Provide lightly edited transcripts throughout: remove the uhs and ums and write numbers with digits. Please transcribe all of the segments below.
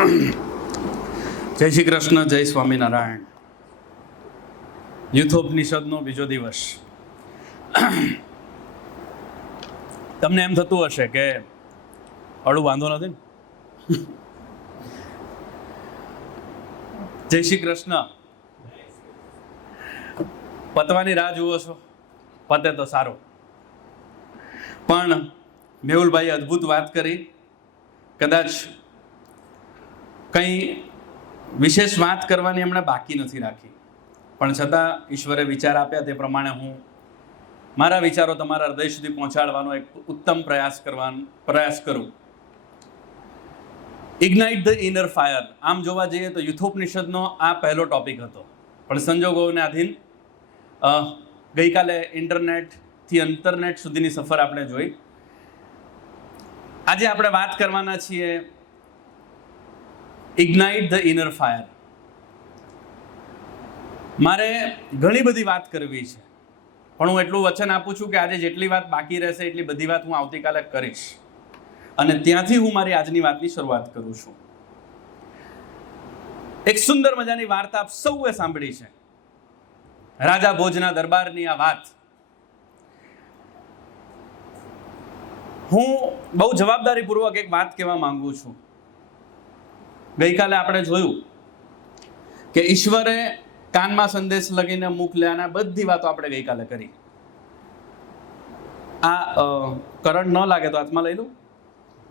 જય શ્રી કૃષ્ણ, જય સ્વામિનારાયણ. યુથોપનિષદનો બીજો દિવસ. તમને એમ થતું હશે કે અડું વાંધો નથી ને? જય શ્રી કૃષ્ણ. પતવાની રાહ જુઓ છો? પતે તો સારું. પણ મેહુલભાઈ અદ્ભુત વાત કરી. કદાચ કંઈ વિશેષ વાત કરવાની એમણે બાકી નથી રાખી, પણ છતાં ઈશ્વરે વિચાર આપ્યા તે પ્રમાણે હું મારા વિચારો તમારા હૃદય સુધી પહોંચાડવાનો એક ઉત્તમ પ્રયાસ કરું. Ignite the inner fire. આમ જોવા જઈએ તો યુથોપનિષદનો આ પહેલો ટોપિક હતો, પણ સંજોગોને આધીન ગઈકાલે ઇન્ટરનેટથી અંતરનેટ સુધીની સફર આપણે જોઈ. આજે આપણે વાત કરવાના છીએ ઇગ્નાઇટ ધ ઇનર ફાયર. મારે ઘણી બધી વાત કરવી છે, પણ હું એટલું વચન આપું છું કે આજે જેટલી વાત બાકી રહેશે એટલી બધી વાત હું આવતીકાલે કરીશ, અને ત્યાંથી હું મારી આજની વાતની શરૂઆત કરું છું. એક સુંદર મજાની વાર્તા આપ સૌએ સાંભળી છે, રાજા ભોજના દરબારની આ વાત. હું બહુ જવાબદારીપૂર્વક એક વાત કહેવા માંગુ છું. ગઈકાલે આપણે જોયું કે ઈશ્વરે કાનમાં સંદેશ લગીને મોકલ્યાના બધી વાતો આપણે ગઈકાલે કરી. આ કરંટ ન લાગે તો હાથમાં લઈ લઉં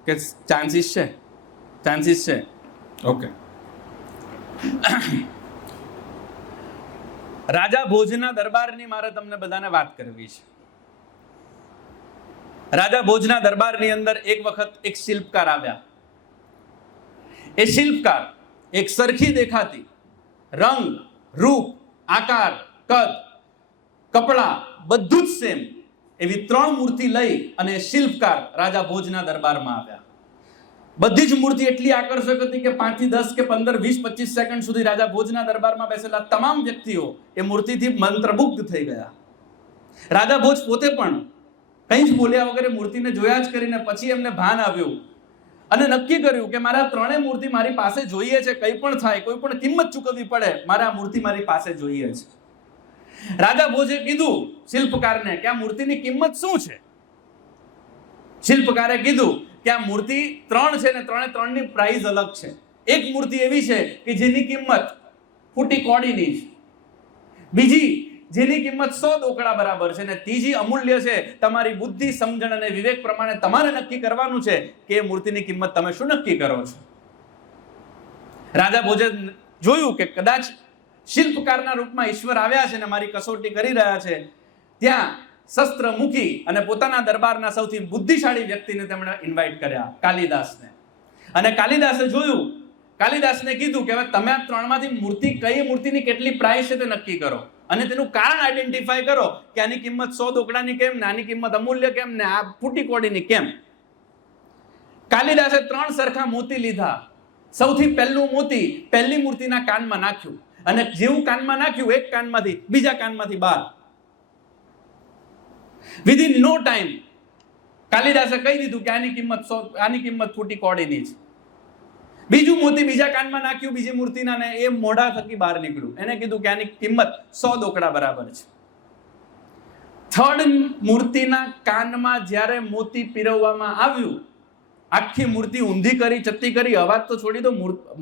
કે ચાન્સીસ છે? ઓકે. રાજા ભોજના દરબારની મારે તમને બધાને વાત કરવી છે. રાજા ભોજના દરબારની અંદર એક વખત એક શિલ્પકાર આવ્યા. એ શિલ્પકાર એક સરખી દેખાતી, રંગ, રૂપ, આકાર, કદ, કપડા બધું જ સેમ એવી 3 મૂર્તિ લઈ અને શિલ્પકાર રાજા ભોજના દરબારમાં આવ્યા. બધી જ મૂર્તિ એટલી આકર્ષક હતી કે 5 થી 10 કે 15, 20, 25 સેકન્ડ સુધી રાજા ભોજના દરબારમાં બેસેલા તમામ વ્યક્તિઓ એ મૂર્તિથી મંત્રમુગ્ધ થઈ ગયા. રાજા ભોજ પોતે પણ કંઈ જ બોલ્યા વગર મૂર્તિને જોયા જ કરીને પછી એમને ભાન આવ્યું અને નક્કી કર્યું કે મારા 3 મૂર્તિ મારી પાસે જોઈએ છે. કંઈ પણ થાય, કોઈ પણ કિંમત ચૂકવવી પડે, મારે આ મૂર્તિ મારી પાસે જોઈએ છે. રાજા ભોજે કીધું શિલ્પકારને કે આ મૂર્તિની કિંમત શું છે? શિલ્પકારે કીધું કે આ મૂર્તિ 3 છે ને 3ની પ્રાઇસ અલગ છે. એક મૂર્તિ એવી છે કે જેની કિંમત ફૂટી કોડીની છે, બીજી જેની કિંમત 100 દોકડા બરાબર છે, ને ત્રીજી અમૂલ્ય છે. તમારી બુદ્ધિ, સમજણ અને વિવેક પ્રમાણે તમારે નક્કી કરવાનું છે કે એ મૂર્તિની કિંમત તમે શું નક્કી કરો છો. રાજા ભોજે જોયું કે કદાચ શિલ્પકારના રૂપમાં ઈશ્વર આવ્યા છે ને મારી કસોટી કરી રહ્યા છે. ત્યાં શસ્ત્ર મૂકી અને પોતાના દરબારના સૌથી બુદ્ધિશાળી વ્યક્તિને તેમણે ઇન્વાઇટ કર્યા, કાલિદાસને. અને કાલિદાસે જોયું, કાલિદાસને કીધું કે હવે તમે આ 3માંથી કઈ મૂર્તિની કેટલી પ્રાઇસ છે તે નક્કી કરો અને તેનું કારણ આઈડેન્ટિફાય કરો કે આની કિંમત 100 દોકડાની કેમ, ને આની કિંમત અમૂલ્ય કેમ, ને આ ફૂટી કોડીની કેમ. કાલિદાસે 3 સરખા મોતી લીધા. સૌથી પહેલું મોતી પહેલી મૂર્તિના કાનમાં નાખ્યું, અને જેવું કાનમાં નાખ્યું એક કાનમાંથી બીજા કાનમાંથી બહાર. વિધિન નો ટાઈમ કાલિદાસે કહી દીધું કે આની કિંમત ફૂટી કોડીની છે. બીજું મોતી બીજા કાનમાં નાખ્યું બીજી મૂર્તિના, ને એ મોઢા થકી બહાર નીકળ્યું. એને કીધું કે આની કિંમત 100 દોકડા બરાબર છે. 3rd મૂર્તિના કાનમાં જ્યારે મોતી પીરવવામાં આવ્યું, આખી મૂર્તિ ઊંધી કરી, ચત્તી કરી, અવાજ તો છોડી દો,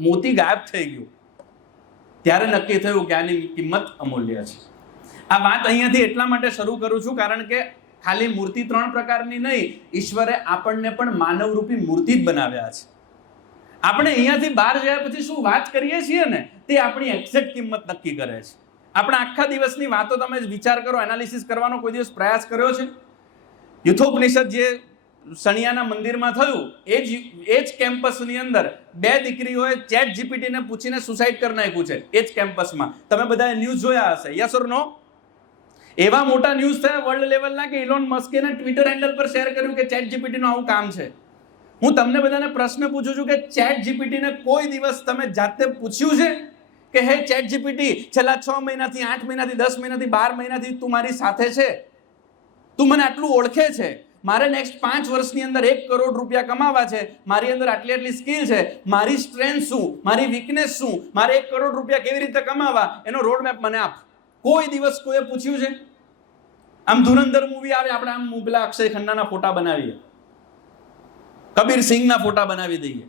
મોતી ગાયબ થઈ ગયું. ત્યારે નક્કી થયું કે આની કિંમત અમૂલ્ય છે. આ વાત અહીંયાથી એટલા માટે શરૂ કરું છું કારણ કે ખાલી મૂર્તિ 3 પ્રકારની નહીં, ઈશ્વરે આપણને પણ માનવરૂપી મૂર્તિ જ બનાવ્યા છે. આપણે અહીંયાથી બહાર ગયા પછી શું વાત કરીએ છીએ ને તે આપણી એક્ઝેક્ટ કિંમત નક્કી કરે છે. આપણા આખા દિવસની વાતો તમે વિચાર કરો, એનાલિસિસ કરવાનો કોઈ દિવસ પ્રયાસ કર્યો છે? યુથોપનિષદ જે સણિયાના મંદિરમાં થયું એ જ કેમ્પસની અંદર 2 દીકરીઓએ ચેટ જીપીટીને પૂછીને સુસાઇડ કરી નાખ્યું છે. એ જ કેમ્પસમાં. તમે બધાએ ન્યૂઝ જોયા હશે, યસ ઓર નો? એવા મોટા ન્યૂઝ થયા વર્લ્ડ લેવલના કે ઇલોન મસ્કે ટ્વિટર હેન્ડલ પર શેર કર્યું કે ચેટ જીપીટીનું આવું કામ છે. હું તમને બધાને પ્રશ્ન પૂછું છું કે ચેટ જીપીટીને કોઈ દિવસ તમે જાતે પૂછ્યું છે કે હે ચેટ જીપીટી, છેલ્લા 6 મહિનાથી, 8 મહિનાથી, 10 મહિનાથી, 12 મહિનાથી તું મારી સાથે છે, તું મને આટલું ઓળખે છે, મારે નેક્સ્ટ 5 વર્ષની અંદર 1 કરોડ રૂપિયા કમાવા છે, મારી અંદર આટલી સ્કિલ છે, મારી સ્ટ્રેન્થ શું, મારી વીકનેસ શું, મારે 1 કરોડ રૂપિયા કેવી રીતે કમાવા, એનો રોડ મેપ મને આપ. કોઈ દિવસ કોઈએ પૂછ્યું છે? આમ ધુરંધર મૂવી આવે, આપણે આમ પેલા અક્ષય ખન્નાના ફોટા બનાવીએ, કબીર સિંહના ફોટા બનાવી દઈએ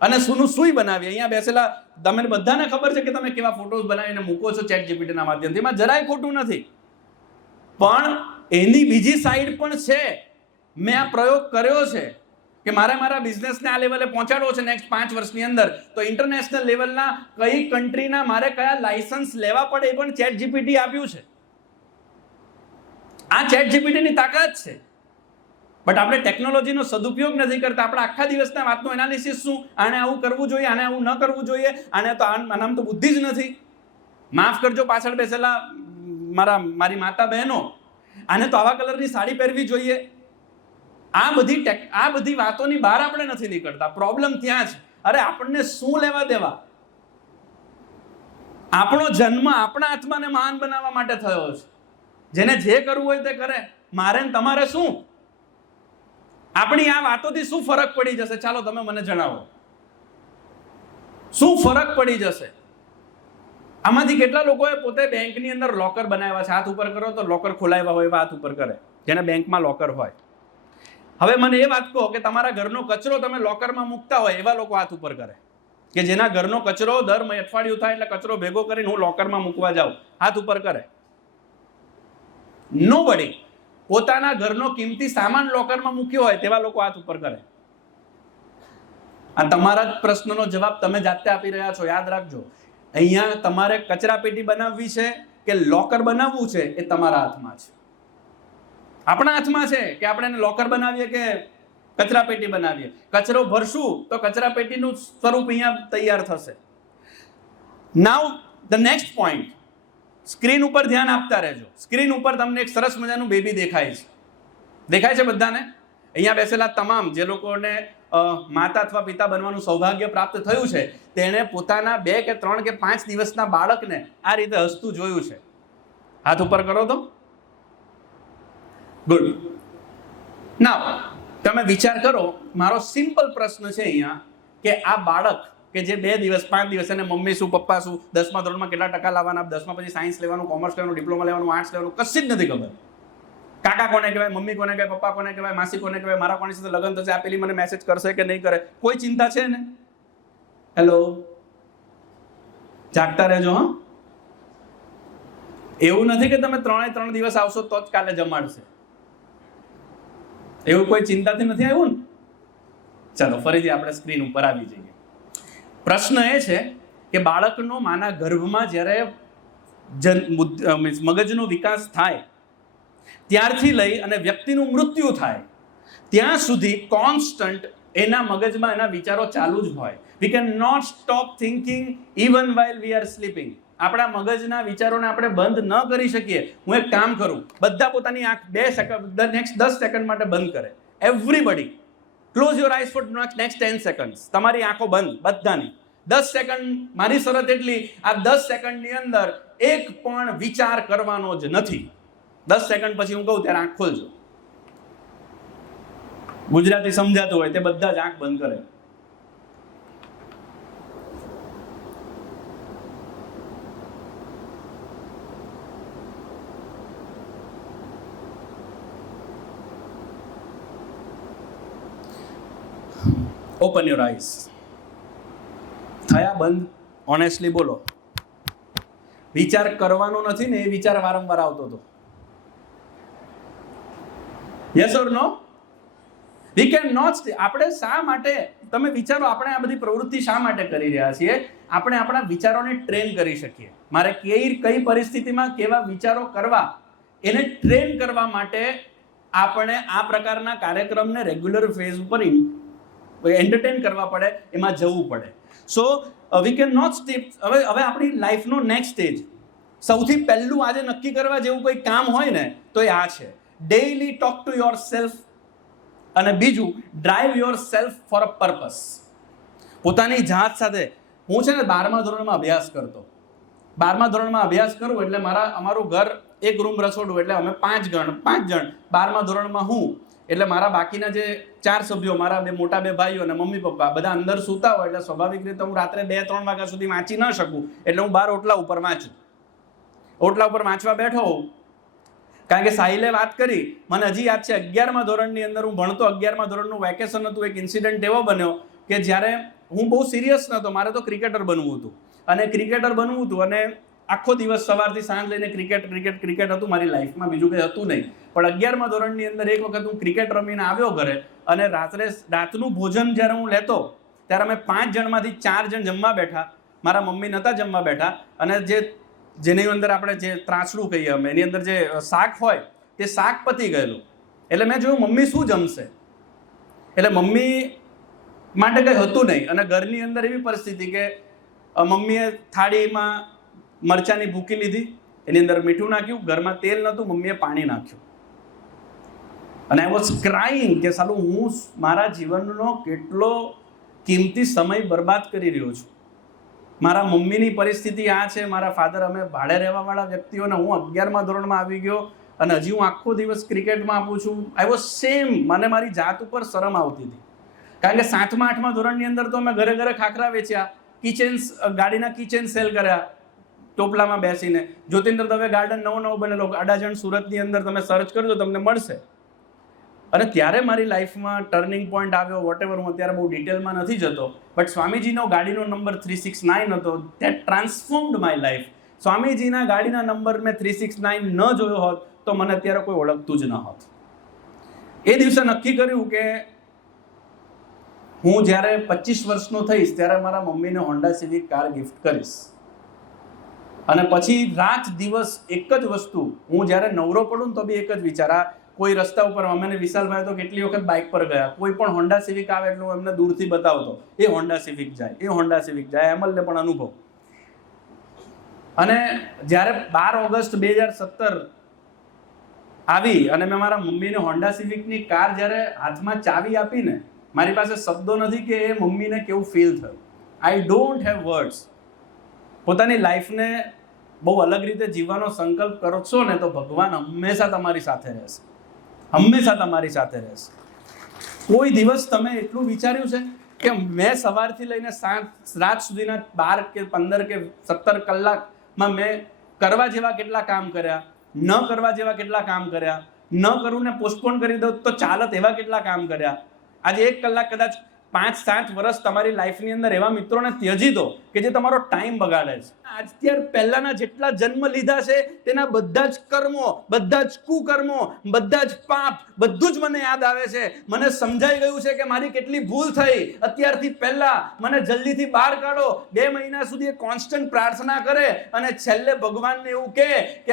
અને સુઈ બનાવીએ. અહીંયા બેસેલા તમને બધાને ખબર છે કે તમે કેવા ફોટોઝ બનાવીને મૂકો છો ચેટ જીપીટીના માધ્યમથી. એમાં જરાય ખોટું નથી, પણ એની બીજી સાઈડ પણ છે. મેં આ પ્રયોગ કર્યો છે કે મારા બિઝનેસને આ લેવલે પહોંચાડવો છે નેક્સ્ટ 5 વર્ષની અંદર, તો ઇન્ટરનેશનલ લેવલના કઈ કન્ટ્રીના મારે કયા લાયસન્સ લેવા પડે એ પણ ચેટ જીપીટી આપ્યું છે. આ ચેટ જીપીટીની તાકાત છે. બટ આપણે ટેકનોલોજીનો સદુપયોગ નથી કરતા. આપણે આખા દિવસના વાતનું એનાલિસિસ શું, આને આવું કરવું જોઈએ, આને આવું ન કરવું જોઈએ, આને તો આનામ તો બુદ્ધિ જ નથી. માફ કરજો પાછળ બેસેલા મારી માતા બહેનો, આને તો આવા કલરની સાડી પહેરવી જોઈએ. આ બધી વાતોની બહાર આપણે નથી નીકળતા. પ્રોબ્લેમ ત્યાં છે. અરે આપણને શું લેવા દેવા? આપણો જન્મ આપણા આત્માને મહાન બનાવવા માટે થયો છે. જેને જે કરવું હોય તે કરે, મારે ને તમારે શું? આપણી આ વાતોથી શું ફરક પડી જશે? ચાલો તમે મને જણાવો, શું ફરક પડી જશે? આમાંથી કેટલા લોકોએ પોતે બેંકની અંદર લોકર બનાવ્યા છે? હાથ ઉપર કરો તો લોકર ખોલાવ્યા હોય એવા હાથ ઉપર કરે, જેને બેંકમાં લોકર હોય. હવે મને એ વાત કહો કે તમારા ઘરનો કચરો તમે લોકરમાં મૂકતા હોય એવા લોકો હાથ ઉપર કરે, કે જેના ઘરનો કચરો દર અઠવાડિયું થાય એટલે કચરો ભેગો કરીને હું લોકરમાં મૂકવા જાઉં, હાથ ઉપર કરે. નોબડી. પોતાના ઘરનો કિંમતી સામાન લોકરમાં મૂક્યો હોય તેવા લોકો હાથ ઉપર કરે. આ તમારા જ પ્રશ્નનો જવાબ તમે જાતે આપી રહ્યા છો. યાદ રાખજો, અહીંયા તમારે કચરા પેટી બનાવવી છે કે લોકર બનાવવું છે એ તમારા હાથમાં છે. આપણા હાથમાં છે કે આપણે એને લોકર બનાવીએ કે કચરા પેટી બનાવીએ. કચરો ભરશું તો કચરા પેટીનું સ્વરૂપ અહીંયા તૈયાર થશે. નાઉ ધ નેક્સ્ટ પોઈન્ટ, સ્ક્રીન ઉપર ધ્યાન આપતા રહેજો. સ્ક્રીન ઉપર તમને એક સરસ મજાનું બેબી દેખાય છે. દેખાય છે બધાને? અહીંયા બેસેલા તમામ જે લોકોને માતા અથવા પિતા બનવાનું સૌભાગ્ય પ્રાપ્ત થયું છે, તેણે પોતાના 2 કે 3 કે 5 દિવસના બાળકને આ રીતે હસતું જોયું છે. હાથ ઉપર કરો તો. ગુડ. નાઉ તમે વિચાર કરો, મારો સિમ્પલ પ્રશ્ન છે અહીંયા કે આ બાળક કે જે 2 દિવસ 5 દિવસ એને મમ્મી શું પપ્પા શું, 10મા ધોરણમાં કેટલા ટકા લાવવાના, 10મા પછી સાયન્સ લેવાનું, કોમર્સ લેવાનું, ડિપ્લોમા લેવાનું, આર્ટ્સ લેવાનું, કશી જ નથી ખબર. કાકા કોને કહેવાય, મમ્મી કોને કહેવાય, પપ્પા કોને કહેવાય, માસી કોને કહેવાય, મારા કોની સાથે લગ્ન થશે, આ પેલી મને મેસેજ કરશે કે નહીં કરે, કોઈ ચિંતા છે ને? હેલો, જાગતા રહેજો. હા, એવું નથી કે તમે 3 દિવસ આવશો તો જ કાલે જમાડશે, એવું કોઈ ચિંતાથી નથી આવ્યું ને? ચાલો ફરીથી આપણે સ્ક્રીન ઉપર આવી જઈએ. પ્રશ્ન એ છે કે બાળકનો માના ગર્ભમાં જ્યારે મગજનો વિકાસ થાય ત્યારથી લઈ અને વ્યક્તિનું મૃત્યુ થાય ત્યાં સુધી કોન્સ્ટન્ટ એના મગજમાં એના વિચારો ચાલુ જ હોય. We can not stop thinking even while we are sleeping. આપણા મગજના વિચારોને આપણે બંધ ન કરી શકીએ. હું એક કામ કરું, બધા પોતાની આંખ 2 સેકન્ડ નેક્સ્ટ 10 સેકન્ડ માટે બંધ કરે. Everybody close your eyes for next 10 seconds. તમારી આંખો બંધ બધાની 10 સેકન્ડ. મારી શરત એટલી, આ 10 સેકન્ડની અંદર એક પણ વિચાર કરવાનો જ નથી. 10 સેકન્ડ પછી હું કહું ત્યારે આંખ ખોલજો. ગુજરાતી સમજાતું હોય તે બધા જ આંખ બંધ કરે. Open your eyes. થયા બંધ? ઓનેસ્ટલી બોલો. વિચાર કરવાનો નથી ને એ વિચાર વારંવાર આવતો હતો? Yes or no? We can not. આપણે શા માટે, તમે વિચારો, આપણે આ બધી પ્રવૃત્તિ શા માટે કરી રહ્યા છીએ? આપણે આપણા વિચારોને ટ્રેન કરી શકીએ. મારે કઈ પરિસ્થિતિમાં કેવા વિચારો કરવા એને ટ્રેન કરવા માટે આપણે આ પ્રકારના કાર્યક્રમને રેગ્યુલર ફેઝ ઉપર એન્ટરટેન કરવા પડે, એમાં જવું પડે. સો વી કેન નોટ સ્ટીપ. હવે આપણી લાઈફનો નેક્સ્ટ સ્ટેજ, સૌથી પહેલું આજે નક્કી કરવા જેવું કોઈ કામ હોય ને તો એ આ છે. Daily talk to yourself. અને બીજું, drive yourself for a purpose. પોતાની જાત સાથે. હું છે ને 12મા ધોરણમાં અભ્યાસ કરતો. 12મા ધોરણમાં અભ્યાસ કરું એટલે અમારું ઘર એક રૂમ રસોડું, એટલે અમે 5 જણ 12મા ધોરણમાં હું એટલે મારા બાકીના જે 4 સભ્યો, મારા મોટા 2 ભાઈઓ અને મમ્મી પપ્પા બધા અંદર સૂતા હોય એટલે સ્વાભાવિક રીતે હું રાત્રે 2-3 વાગ્યા સુધી વાંચી ન શકું, એટલે હું બહાર ઓટલા ઉપર વાંચું. ઓટલા ઉપર વાંચવા બેઠો હોઉં, કારણ કે સાહિલે વાત કરી, મને હજી યાદ છે 11મા ધોરણની અંદર હું ભણતો, 11મા ધોરણનું વેકેશન હતું. એક ઇન્સિડન્ટ એવો બન્યો કે જ્યારે હું બહુ સિરિયસ નહોતો, મારે તો ક્રિકેટર બનવું હતું અને આખો દિવસ સવારથી સાંજ લઈને ક્રિકેટ હતું મારી લાઈફમાં, બીજું કંઈ હતું નહીં. પણ 11મા ધોરણની અંદર એક વખત હું ક્રિકેટ રમીને આવ્યો ઘરે, અને રાતનું ભોજન જ્યારે હું લેતો ત્યારે અમે 5 જણમાંથી 4 જણ જમવા બેઠા, મારા મમ્મી નહોતા જમવા બેઠા, અને જેની અંદર આપણે જે ત્રાસડું કહીએ અમે, એની અંદર જે શાક હોય તે શાક પતી ગયેલું. એટલે મેં જોયું મમ્મી શું જમશે, એટલે મમ્મી માટે કંઈ હતું નહીં. અને ઘરની અંદર એવી પરિસ્થિતિ કે મમ્મીએ થાળીમાં મરચાની ભૂકી લીધી, એની અંદર મીઠું નાખ્યું, ઘરમાં તેલ નહોતું, મમ્મીએ પાણી નાખ્યું. અને આઈ વોઝ ક્રાઇંગ કે સાલું હું મારા જીવનનો કેટલો કિંમતી સમય બરબાદ કરી રહ્યો છું. મારા મમ્મીની પરિસ્થિતિ આ છે, મારા ફાધર અમે ભાડે રહેવાવાળા વ્યક્તિઓને, હું 11મા ધોરણમાં આવી ગયો અને હજી હું આખો દિવસ ક્રિકેટમાં આપું છું. I was same. મને મારી જાત ઉપર શરમ આવતી હતી, કારણ કે 7મા 8મા ધોરણની અંદર તો અમે ઘરે ઘરે ખાખરા વેચ્યા, ગાડીના કિચન સેલ કર્યા ટોપલામાં બેસીને. જ્યોતિન્દ્ર દવે ગાર્ડન નવો બનેલો, અડાજણ સુરતની અંદર તમે સર્ચ કરજો તમને મળશે. અને ત્યારે મારી લાઈફમાં ટર્નિંગ પોઈન્ટ આવ્યો, વોટેવર, હું અત્યારે બહુ ડિટેલમાં નથી જતો, બટ સ્વામીજીનો ગાડીનો નંબર 369 હતો. That transformed my life. સ્વામીજીના ગાડીના નંબર મેં 369 ન જોયો હોત તો મને અત્યારે કોઈ ઓળખતું જ ન હોત. એ દિવસે નક્કી કર્યું કે હું જ્યારે 25 વર્ષનો થઈશ ત્યારે મારા મમ્મીને હોન્ડા સિવિક કાર ગિફ્ટ કરીશ. અને પછી રાત દિવસ એક જ વસ્તુ, હું જ્યારે નવરો પડું ને તો બી એક જ વિચાર, આ કોઈ રસ્તા ઉપર, અમે વિશાલભાઈ તો કેટલી વખત બાઇક પર ગયા, કોઈ પણ હોન્ડા સિવિક આવે એટલે હું એમને દૂરથી બતાવતો, એ હોન્ડા સિવિક જાય, અમલને પણ અનુભવ. અને જ્યારે 12 ઓગસ્ટ 2017 આવી અને મેં મારા મમ્મીને હોન્ડા સિવિકની કાર જ્યારે હાથમાં ચાવી આપીને, મારી પાસે શબ્દો નથી કે એ મમ્મીને કેવું ફીલ થયું. I don't have words. પોતાની લાઈફને બહુ અલગ રીતે જીવવાનો સંકલ્પ કરશો ને તો ભગવાન હંમેશા તમારી સાથે રહેશે, હંમેશા તમારી સાથે રહેશે. કોઈ દિવસ તમે એટલું વિચાર્યું છે કે મેં સવારથી લઈને રાત સુધીના 12 કે 15 કે 17 કલાકમાં મેં કરવા જેવા કેટલા કામ કર્યા, ન કરવા જેવા કેટલા કામ કર્યા, ન કરું ને પોસ્ટપોન કરી દઉં તો ચાલત એવા કેટલા કામ કર્યા. આજે 1 કલાક કદાચ 5-7 વર્ષ તમારી લાઈફની અંદર એવા મિત્રોને ત્યજી દો કે જે તમારો ટાઈમ બગાડે છે. અત્યારે પહેલાના જેટલા જન્મ લીધા છે તેના બધા જ કર્મો, બધા જ કુકર્મો, બધા જ પાપ, બધું જ મને યાદ આવે છે. મને સમજાઈ ગયું છે કે મારી કેટલી ભૂલ થઈ. અત્યારથી પહેલા મને જલ્દીથી બહાર કાઢો. 2 મહિના સુધી કોન્સ્ટન્ટ પ્રાર્થના કરે અને છેલ્લે ભગવાનને એવું કે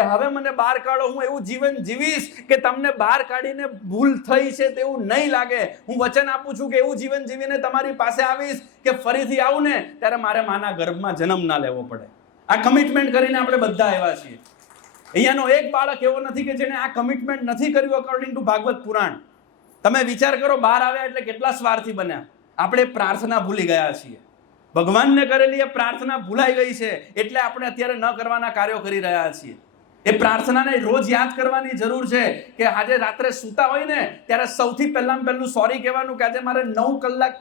હવે મને બહાર કાઢો, હું એવું જીવન જીવીશ કે તમને બહાર કાઢીને ભૂલ થઈ છે તેવું નહીં લાગે. હું વચન આપું છું કે એવું જીવન જીવીને તમારી પાસે આવીશ કે ફરીથી આવું ને ત્યારે મારે માના ગર્ભમાં જન્મ ના લેવો પડે. આ કમિટમેન્ટ કરીને આપણે બધા આવ્યા છીએ. અહીંયાનો એક બાળક એવો નથી કે જેને આ કમિટમેન્ટ નથી કર્યું અકોર્ડિંગ ટુ ભાગવત પુરાણ. તમે વિચાર કરો, બહાર આવ્યા એટલે કેટલા સ્વાર્થી બન્યા. આપણે પ્રાર્થના ભૂલી ગયા છીએ. ભગવાનને કરેલી એ પ્રાર્થના ભૂલાઈ ગઈ છે, એટલે આપણે અત્યારે ન કરવાના કાર્યો કરી રહ્યા છીએ. એ પ્રાર્થનાને રોજ યાદ કરવાની જરૂર છે કે આજે રાત્રે સૂતા હોય ને ત્યારે સૌથી પહેલું સોરી કહેવાનું કે આજે મારે 9 કલાક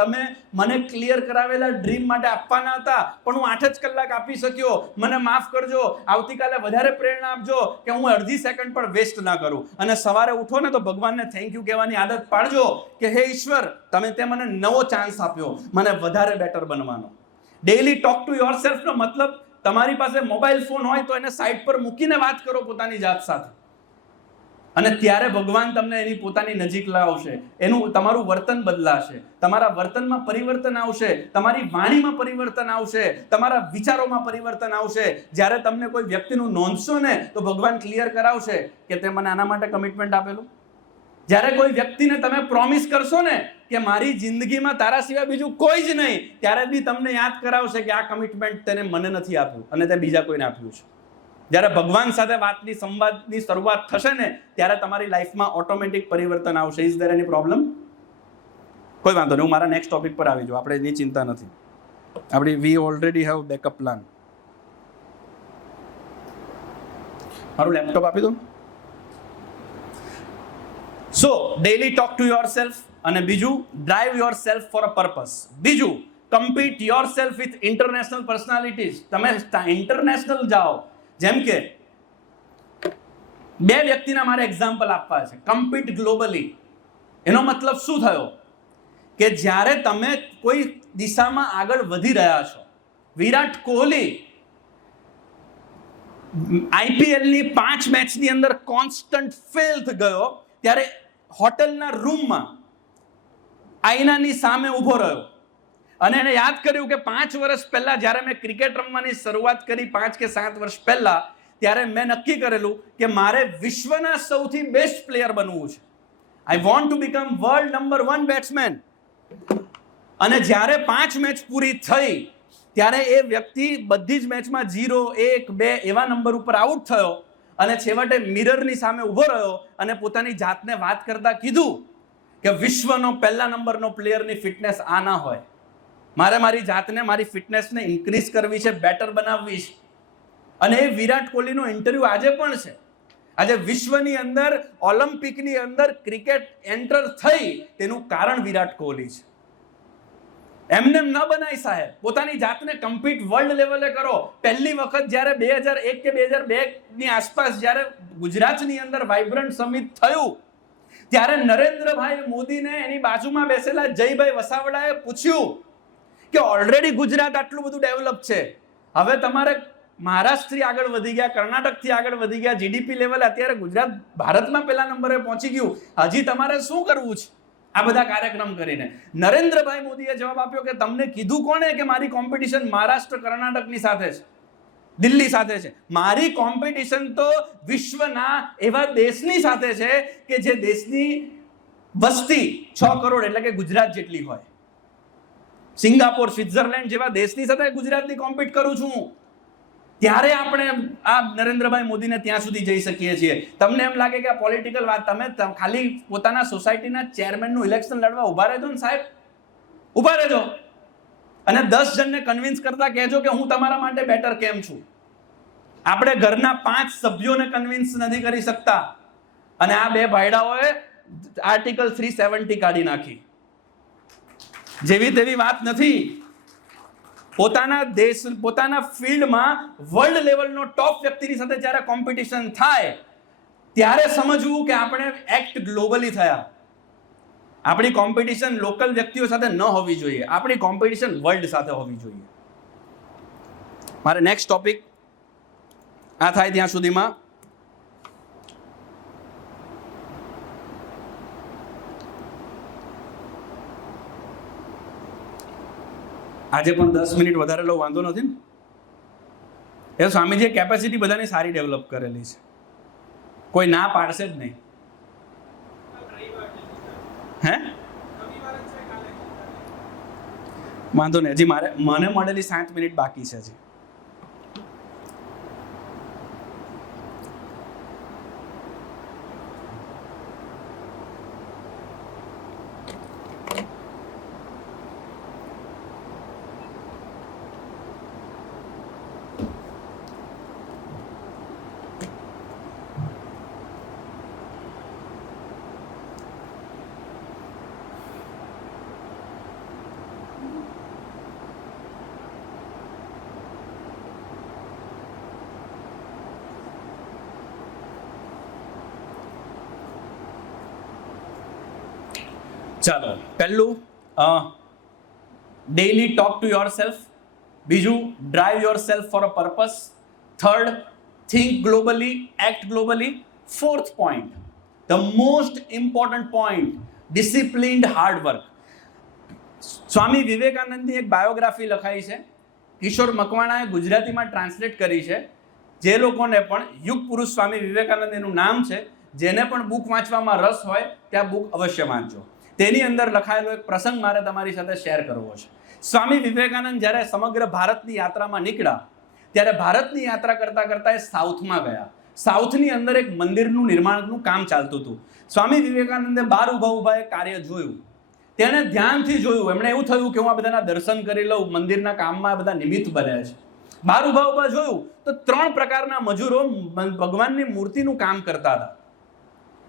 તમે મને ક્લિયર કરાવેલા ડ્રીમ માટે આપવાના હતા, પણ હું 8 જ કલાક આપી શક્યો. મને માફ કરજો. આવતીકાલે વધારે પ્રેરણા આપજો કે હું અડધી સેકન્ડ પણ વેસ્ટ ના કરું. અને સવારે ઉઠો ને તો ભગવાનને થેન્ક યુ કહેવાની આદત પાડજો કે હે ઈશ્વર, તમે તે મને નવો ચાન્સ આપ્યો મને વધારે બેટર બનવાનો. ડેઈલી ટોક ટુ યોરસેલ્ફ નો મતલબ તમારી પાસે મોબાઈલ ફોન હોય તો એને સાઈડ પર મૂકીને વાત કરો પોતાની જાત સાથે, અને ત્યારે ભગવાન તમને એની પોતાની નજીક લાવશે. તમારું વર્તન બદલાશે, તમારા વર્તનમાં પરિવર્તન આવશે, તમારી વાણીમાં પરિવર્તન આવશે, તમારા વિચારોમાં પરિવર્તન આવશે. જ્યારે તમને કોઈ વ્યક્તિનું નોંધશો ને તો ભગવાન ક્લિયર કરાવશે કે તે મને આના માટે કમિટમેન્ટ આપેલું. જ્યારે કોઈ વ્યક્તિને તમે પ્રોમિસ કરશો ને કે મારી જિંદગીમાં તારા સિવાય બીજું કોઈ જ નહીં, ત્યારે બી તમને યાદ કરાવશે કે આ કમિટમેન્ટ તેને મને નથી આપ્યું અને તે બીજા કોઈને આપ્યું છે. જ્યારે ભગવાન સાથે સંવાદની શરૂઆત થશે ને ત્યારે તમારી લાઈફમાં ઓટોમેટિક પરિવર્તન આવશે. Is there any problem? કોઈ વાંધો નહીં, હું મારા નેક્સ્ટ ટોપિક પર આવી જાઉં. આપણે એની ચિંતા નથી. We already have backup plan. મારું લેપટોપ આપી દો. So daily talk to yourself, અને બીજું drive yourself for a purpose. બીજું compete yourself with international personalities. તમે ઇન્ટરનેશનલ જાઓ. જેમ કે બે વ્યક્તિના મારે એક્ઝામ્પલ આપવા છે. કમ્પીટ ગ્લોબલી એનો મતલબ શું થયો કે જ્યારે તમે કોઈ દિશામાં આગળ વધી રહ્યા છો, વિરાટ કોહલી આઈપીએલની 5 મેચની અંદર કોન્સ્ટન્ટ ફેલ થઈ ગયો, ત્યારે હોટલના રૂમમાં આઈનાની સામે ઊભો રહ્યો અને એને યાદ કર્યું કે 5 વર્ષ પહેલા જ્યારે મેં ક્રિકેટ રમવાની શરૂઆત કરી, 5 કે 7 વર્ષ પહેલા, ત્યારે મેં નક્કી કરેલું કે મારે વિશ્વના સૌથી બેસ્ટ પ્લેયર બનવું છે. I want to become world number 1 batsman. અને જ્યારે 5 મેચ પૂરી થઈ ત્યારે એ વ્યક્તિ બધી જ મેચમાં 0, 1, 2 એવા નંબર ઉપર આઉટ થયો અને છેવટે મિરરની સામે ઊભો રહ્યો અને પોતાની જાતને વાત કરતા કીધું કે વિશ્વનો પહેલા નંબરનો પ્લેયરની ફિટનેસ આ ના હોય. મારે મારી જાતને, મારી ફિટનેસને ઇન્ક્રીઝ કરવી છે, બેટર બનાવવી છે. અને એ વિરાટ કોહલીનો ઇન્ટરવ્યુ આજે પણ છે. આજે વિશ્વની અંદર, ઓલિમ્પિકની અંદર ક્રિકેટ એન્ટર થઈ તેનું કારણ વિરાટ કોહલી છે. એમને ન બનાય સાહેબ, પોતાની જાતને કમ્પીટ વર્લ્ડ લેવલે કરો. પહેલી વખત જ્યારે 2001 કે 2002 ની આસપાસ જ્યારે ગુજરાતની અંદર વાઇબ્રન્ટ સમિટ થયું, ત્યારે નરેન્દ્રભાઈ મોદીને એની બાજુમાં બેસેલા જયભાઈ વસાવડાએ પૂછ્યું કે ઓલરેડી ગુજરાત આટલું બધું ડેવલપ છે, હવે તમારે મહારાષ્ટ્રથી આગળ વધી ગયા, કર્ણાટકથી આગળ વધી ગયા, જીડીપી લેવલે અત્યારે ગુજરાત ભારતમાં પહેલા નંબરે પહોંચી ગયું, હજી તમારે શું કરવું છે આ બધા કાર્યક્રમ કરીને? નરેન્દ્રભાઈ મોદીએ જવાબ આપ્યો કે તમને કીધું કોણે કે મારી કોમ્પિટિશન મહારાષ્ટ્ર, કર્ણાટકની સાથે છે, દિલ્હી સાથે છે? મારી કોમ્પિટિશન તો વિશ્વના એવા દેશની સાથે છે કે જે દેશની વસ્તી 6 કરોડ એટલે કે ગુજરાત જેટલી હોય. સિંગાપોર, સ્વિટ્ઝરલેન્ડ જેવા દેશની સાથે ગુજરાતની કોમ્પિટ કરું છું. ત્યારે આપણે આ નરેન્દ્રભાઈ મોદીને ત્યાં સુધી જઈ શકીએ છીએ. તમને એમ લાગે કે આ પોલિટિકલ વાત, તમે ખાલી પોતાના સોસાયટીના ચેરમેનનું ઇલેક્શન લડવા ઉભા રહેજો ને સાહેબ, ઉભા રહેજો અને 10 જણને કન્વિન્સ કરતા કહેજો કે હું તમારા માટે બેટર કેમ છું. આપણે ઘરના 5 સભ્યોને કન્વિન્સ નથી કરી શકતા અને આ બે ભાઈડાઓએ આર્ટિકલ 370 કાઢી નાખી. જેવી તેવી વાત નથી. પોતાના દેશ, પોતાના ફિલ્ડમાં વર્લ્ડ લેવલનો ટોપ વ્યક્તિની સાથે જ્યારે કોમ્પિટિશન થાય ત્યારે સમજવું કે આપણે એક્ટ ગ્લોબલી થયા. આપણી કોમ્પિટિશન લોકલ વ્યક્તિઓ સાથે ન હોવી જોઈએ, આપણી કોમ્પિટિશન વર્લ્ડ સાથે હોવી જોઈએ. મારે નેક્સ્ટ ટોપિક આ થાય ત્યાં સુધીમાં આજે પણ 10 મિનિટ વધારે લો, વાંધો નથી ને? એ સ્વામીજીએ કેપેસિટી બધાની સારી ડેવલપ કરેલી છે, કોઈ ના પાડશે જ નહીં. હે વાંધો નહીં, હજી મને મળેલી 7 મિનિટ બાકી છે હજી. ચાલો, પહેલું daily talk to yourself, બીજું drive yourself for a purpose, third think globally, act globally, fourth point, the most important point, disciplined hard work. Swami વિવેકાનંદની એક બાયોગ્રાફી લખાઈ છે, કિશોર મકવાણાએ ગુજરાતીમાં ટ્રાન્સલેટ કરી છે. જે લોકોને પણ યુગ પુરુષ સ્વામી વિવેકાનંદ એનું નામ છે, જેને પણ બુક વાંચવામાં રસ હોય ત્યાં બુક અવશ્ય વાંચજો. તેની અંદર લખાયેલો એક પ્રસંગ મારે તમારી સાથે શેર કરવો છે. સ્વામી વિવેકાનંદ જ્યારે સમગ્ર ભારતની યાત્રામાં નીકળ્યા ત્યારે ભારતની યાત્રા કરતા કરતા એ સાઉથમાં ગયા. સાઉથની અંદર એક મંદિરનું નિર્માણનું કામ ચાલતું હતું. સ્વામી વિવેકાનંદે બહાર ઊભા એ કાર્ય જોયું. તેણે ધ્યાનથી જોયું. એમણે એવું થયું કે હું આ બધાના દર્શન કરી લઉં, મંદિરના કામમાં બધા નિમિત્ત બન્યા છે. બહાર ઊભા જોયું તો 3 પ્રકારના મજૂરો ભગવાનની મૂર્તિનું કામ કરતા હતા.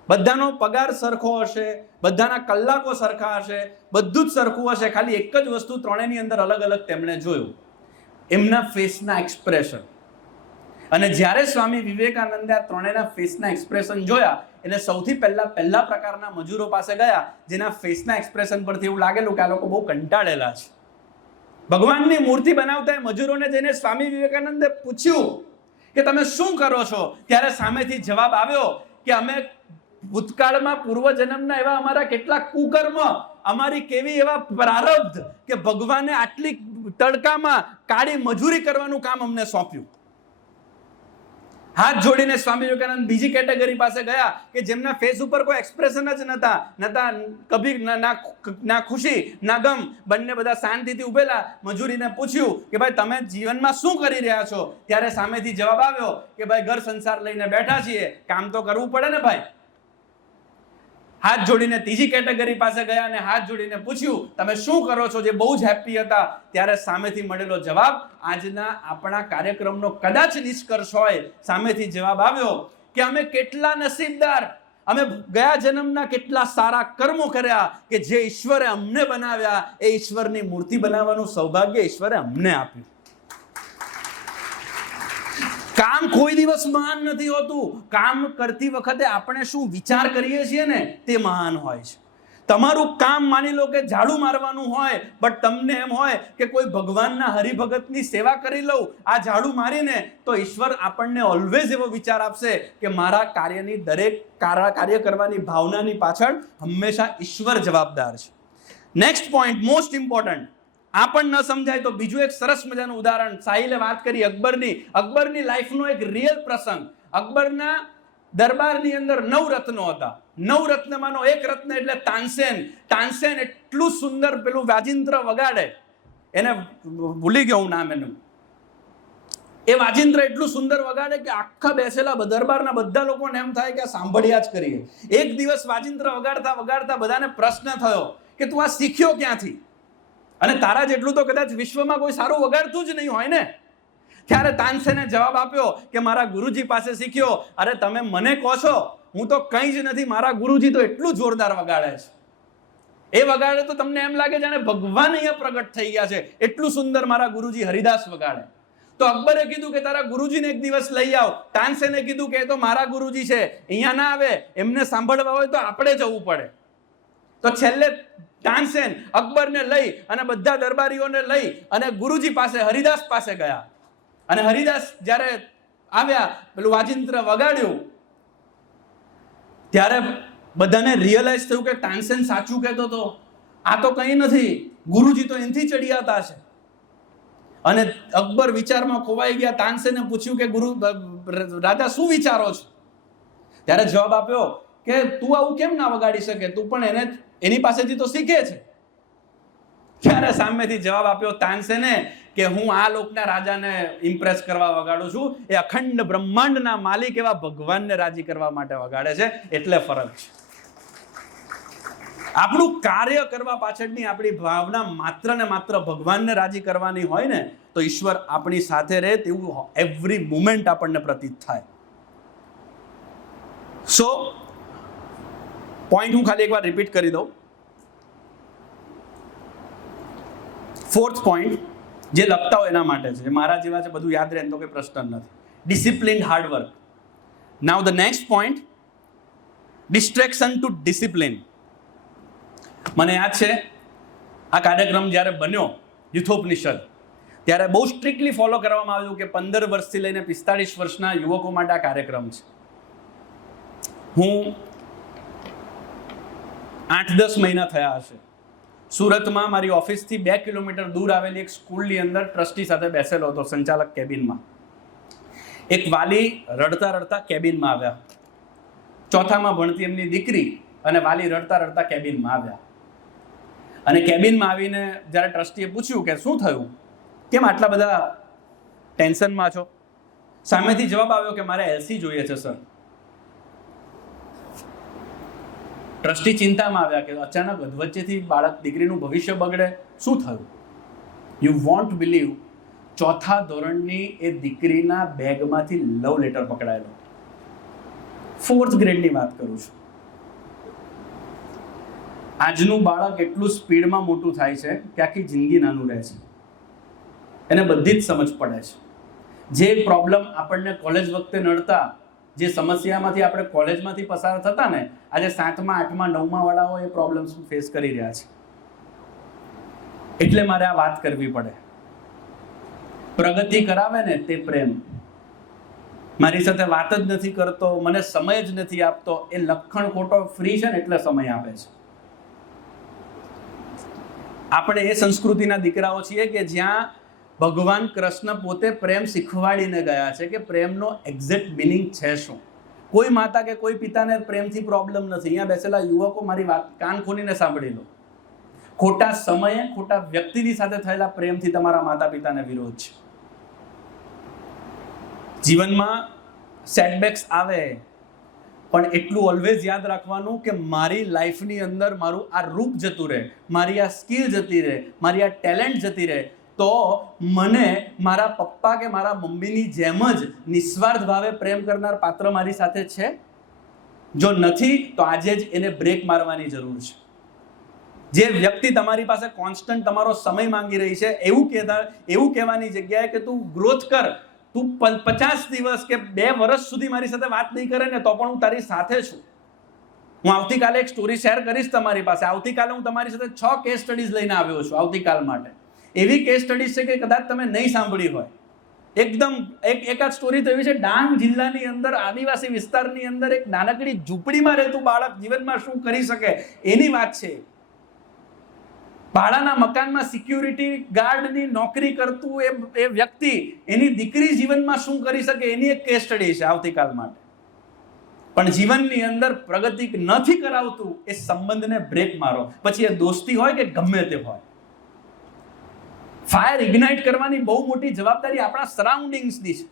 બધાનો પગાર સરખો હશે, બધાના કલાકો સરખા હશે, બધું જ સરખું હશે. ખાલી એક જ વસ્તુ ત્રણેયની અંદર અલગ અલગ તેમણે જોયું, એમના ફેસના એક્સપ્રેશન. અને જ્યારે સ્વામી વિવેકાનંદે આ ત્રણેયના ફેસના એક્સપ્રેશન જોયા એટલે સૌથી પહેલા પ્રકારના મજૂરો પાસે ગયા, જેના ફેસના એક્સપ્રેશન પરથી એવું લાગેલું કે આ લોકો બહુ કંટાળેલા છે. ભગવાનની મૂર્તિ બનાવતા મજૂરોને જઈને સ્વામી વિવેકાનંદે પૂછ્યું કે તમે શું કરો છો? ત્યારે સામેથી જવાબ આવ્યો કે અમે ભૂતકાળમાં પૂર્વજન્મના એવા અમારા કેટલાક કુકર્મ, અમારી કેવી એવા પ્રારબ્ધ કે ભગવાને આટલી તડકામાં કાળી મજૂરી કરવાનું કામ અમને સોંપ્યું. હાથ જોડીને સ્વામી વિવેકાનંદ બીજી કેટેગરી પાસે ગયા કે જેમના ફેસ ઉપર કોઈ એક્સપ્રેશન જ નતા કભી ના ખુશી ના ગમ, બંને બધા શાંતિથી ઉભેલા. મજૂરીને પૂછ્યું કે ભાઈ તમે જીવનમાં શું કરી રહ્યા છો? ત્યારે સામેથી જવાબ આવ્યો કે ભાઈ ઘર સંસાર લઈને બેઠા છીએ, કામ તો કરવું પડે ને ભાઈ. હાથ જોડીને ત્રીજી કેટેગરી પાસે ગયા અને હાથ જોડીને પૂછ્યું તમે શું કરો છો? જે બહુ જ હેપી હતા. ત્યારે સામેથી મળેલો જવાબ આજના આપણા કાર્યક્રમનો કદાચ નિષ્કર્ષ હોય. સામેથી જવાબ આવ્યો કે અમે કેટલા નસીબદાર, અમે ગયા જન્મના કેટલા સારા કર્મો કર્યા કે જે ઈશ્વરે અમને બનાવ્યા, એ ઈશ્વરની મૂર્તિ બનાવવાનું સૌભાગ્ય ઈશ્વરે અમને આપ્યું. કામ કોઈ દિવસ મહાન નથી હોતું. કામ કરતી વખતે આપણે શું વિચાર કરીએ છીએ ને તે મહાન હોય છે. તમારું કામ માની લો કે ઝાડુ મારવાનું હોય, બટ તમને એમ હોય કે કોઈ ભગવાનના હરિભગતની સેવા કરી લઉં આ ઝાડુ મારીને, તો ઈશ્વર આપણને ઓલવેઝ એવો વિચાર આપશે કે મારા કાર્યની દરેક કાર્ય કરવાની ભાવનાની પાછળ હંમેશા ઈશ્વર જવાબદાર છે. Next point, most important. આ પણ ન સમજાય તો બીજું એક સરસ મજાનું ઉદાહરણ. સાહિલે વાત કરી અકબરની લાઈફનો એક રિયલ પ્રસંગ. અકબરના દરબારની અંદર 9 રત્નો હતા. 9 રત્નમાંનો એક રત્ન એટલે તાનસેન. તાનસેન એટલું સુંદર પેલું વાજિંત્ર વગાડે, એને ભૂલી ગયો હું નામ એનું. એ વાજિંત્ર એટલું સુંદર વગાડે કે આખા બેસેલા દરબારના બધા લોકોને એમ થાય કે સાંભળ્યા જ કરીએ. એક દિવસ વાજિંત્ર વગાડતા વગાડતા બધાને પ્રશ્ન થયો કે તું આ શીખ્યો ક્યાંથી? અને તારા જેટલું તો કદાચ વિશ્વમાં કોઈ સારું વગાડતું જ નહીં હોય ને. ત્યારે તાનસેને જવાબ આપ્યો કે મારા ગુરુજી પાસે શીખ્યો. અરે તમે મને કહો છો, હું તો કંઈ જ નથી, મારા ગુરુજી તો એટલું જોરદાર વગાડે છે. એ વગાડે તો તમને એમ લાગે જાણે ભગવાન અહીંયા પ્રગટ થઈ ગયા છે, એટલું સુંદર મારા ગુરુજી હરિદાસ વગાડે. તો અકબરે કીધું કે તારા ગુરુજીને એક દિવસ લઈ આવ. તાનસેને કીધું કે એ તો મારા ગુરુજી છે, અહીંયા ના આવે, એમને સાંભળવા હોય તો આપણે જવું પડે. તો છેલ્લે તાનસેન અકબરને લઈ અને બધા દરબારીઓને લઈ અને ગુરુજી પાસે હરિદાસ પાસે ગયા. અને હરિદાસ જ્યારે આવ્યા, પેલું વાજિંત્ર વગાડ્યું, ત્યારે બધાને રિયલાઇઝ થયું કે તાનસેન સાચું કહેતો હતો. આ તો કંઈ નથી, ગુરુજી તો એનથી ચડિયાતા છે. અને અકબર વિચારમાં ખોવાઈ ગયા. તાનસેને પૂછ્યું કે રાજા શું વિચારો છો? ત્યારે જવાબ આપ્યો કે તું આવું કેમ ના વગાડી શકે, તું પણ એની પાસેથી તો શીખે છે. ત્યારે સામેથી જવાબ આપ્યો તાનસેને કે હું આ લોકના રાજાને ઇમ્પ્રેસ કરવા વગાડું છું, એ અખંડ બ્રહ્માંડના માલિક એવા ભગવાનને રાજી કરવા માટે વગાડે છે, એટલે ફરક છે. આપણું કાર્ય કરવા પાછળની આપણી ભાવના માત્ર ને માત્ર ભગવાનને રાજી કરવાની હોય ને, તો ઈશ્વર આપણી સાથે રહે તેવું એવરી મોમેન્ટ આપણને પ્રતીત થાય. સો પોઈન્ટ હું ખાલી એકવાર રિપીટ કરી દઉં. 4th પોઈન્ટ જે લખતા હોય એના માટે છે, મારા જેવા છે, બધું યાદ રહે તો કોઈ પ્રશ્ન નથી. Disciplined hard work. Now the next point, distraction to discipline. મને યાદ છે આ કાર્યક્રમ જ્યારે બન્યો યુથોપનિષદ, ત્યારે બહુ સ્ટ્રિક્ટલી ફોલો કરવામાં આવ્યું કે 15 વર્ષથી લઈને 45 વર્ષના યુવકો માટે આ કાર્યક્રમ છે. હું 8-10 મહિના થયા હશે સુરતમાં મારી ઓફિસથી 2 કિલોમીટર દૂર આવેલી એક સ્કૂલની અંદર ટ્રસ્ટી સાથે બેસેલો હતો, સંચાલક કેબિનમાં. એક વાલી રડતા રડતા કેબિનમાં આવ્યા. 4થામાં ભણતી એમની દીકરી અને વાલી રડતા રડતા કેબિનમાં આવ્યા. અને કેબિનમાં આવીને જ્યારે ટ્રસ્ટીએ પૂછ્યું કે શું થયું, કેમ આટલા બધા ટેન્શનમાં છો? સામેથી જવાબ આવ્યો કે મારે એલસી જોઈએ છે સર. ટ્રસ્ટી ચિંતામાં આવ્યા કે અચાનક વચ્ચેથી બાળક દીકરીનું ભવિષ્ય બગડે, શું થયું? યુ વોન્ટ બિલીવ, 4થા ધોરણની એ દીકરીના બેગમાંથી લવ લેટર પકડાયેલો. 4th ગ્રેડની વાત કરું છું. આજનું બાળક એટલું સ્પીડમાં મોટું થાય છે કે આખી જિંદગી નાનું રહે છે. એને બધી જ સમજ પડે છે. જે પ્રોબ્લેમ આપણને કોલેજ વખતે નડતા, જે સમસ્યામાંથી આપણે કોલેજમાંથી પસાર થતા ને, આજે 7મા 8મા 9મા વાળાઓ એ પ્રોબ્લેમ્સ ફેસ કરી રહ્યા છે. એટલે મારે આ વાત કરવી પડે. પ્રગતિ કરાવે ને તે પ્રેમ. મારી સાથે વાત જ નથી કરતો, મને સમય જ નથી આપતો, એ લખણ ખોટો. ફ્રી છે ને એટલે સમય આપે છે. આપણે એ સંસ્કૃતિના દીકરાઓ છીએ કે જ્યાં ભગવાન કૃષ્ણ પોતે પ્રેમ શીખવાડીને ગયા છે કે પ્રેમનો એક્ઝેક્ટ મિનિંગ છે શું. કોઈ માતા કે કોઈ પિતાને પ્રેમથી પ્રોબ્લેમ નથી. અહીંયા બેસેલા યુવકો, મારી વાત કાન ખોલીને સાંભળી લો. ખોટા સમયે ખોટા વ્યક્તિની સાથે થયેલા પ્રેમથી તમારા માતા પિતાને વિરોધ છે. જીવનમાં સેટબેક્સ આવે, પણ એટલું ઓલવેઝ યાદ રાખવાનું કે મારી લાઈફની અંદર મારું આ રૂપ જતું રહે, મારી આ સ્કિલ જતી રહે, મારી આ ટેલેન્ટ જતી રહે, તો મને મારા પપ્પા કે મારા મમ્મીની જેમ જ નિસ્વાર્થ ભાવે પ્રેમ કરનાર પાત્ર મારી સાથે છે. જો નથી તો આજે જ એને બ્રેક મારવાની જરૂર છે. જે વ્યક્તિ તમારી પાસે કોન્સ્ટન્ટ તમારો સમય માંગી રહી છે, એવું કહેવાની જગ્યાએ કે તું ગ્રોથ કર, તું 50 દિવસ કે 2 વર્ષ સુધી મારી સાથે વાત નહીં કરે ને તો પણ હું તારી સાથે છું. હું આવતીકાલે એક સ્ટોરી શેર કરીશ તમારી પાસે. આવતીકાલે હું તમારી સાથે 6 કેસ સ્ટડીઝ લઈને આવ્યો છું આવતીકાલ માટે. એવી કેસ સ્ટડીઝ છે કે કદાચ તમે નહીં સાંભળી હોય. એકદમ એકાદ સ્ટોરી તો એવી છે, ડાંગ જિલ્લાની અંદર આદિવાસી વિસ્તારની અંદર એક નાનકડી ઝૂંપડીમાં રહેતું બાળક જીવનમાં શું કરી શકે એની વાત છે. ભાડાના મકાનમાં સિક્યુરિટી ગાર્ડની નોકરી કરતું એ વ્યક્તિ, એની દીકરી જીવનમાં શું કરી શકે એની એક કેસ સ્ટડી છે આવતીકાલ માટે. પણ જીવનની અંદર પ્રગતિ નથી કરાવતું એ સંબંધને બ્રેક મારો. પછી એ દોસ્તી હોય કે ગમે તે હોય. ફાયર ઇગ્નાઇટ કરવાની બહુ મોટી જવાબદારી આપણા સરાઉન્ડિંગ્સની છે.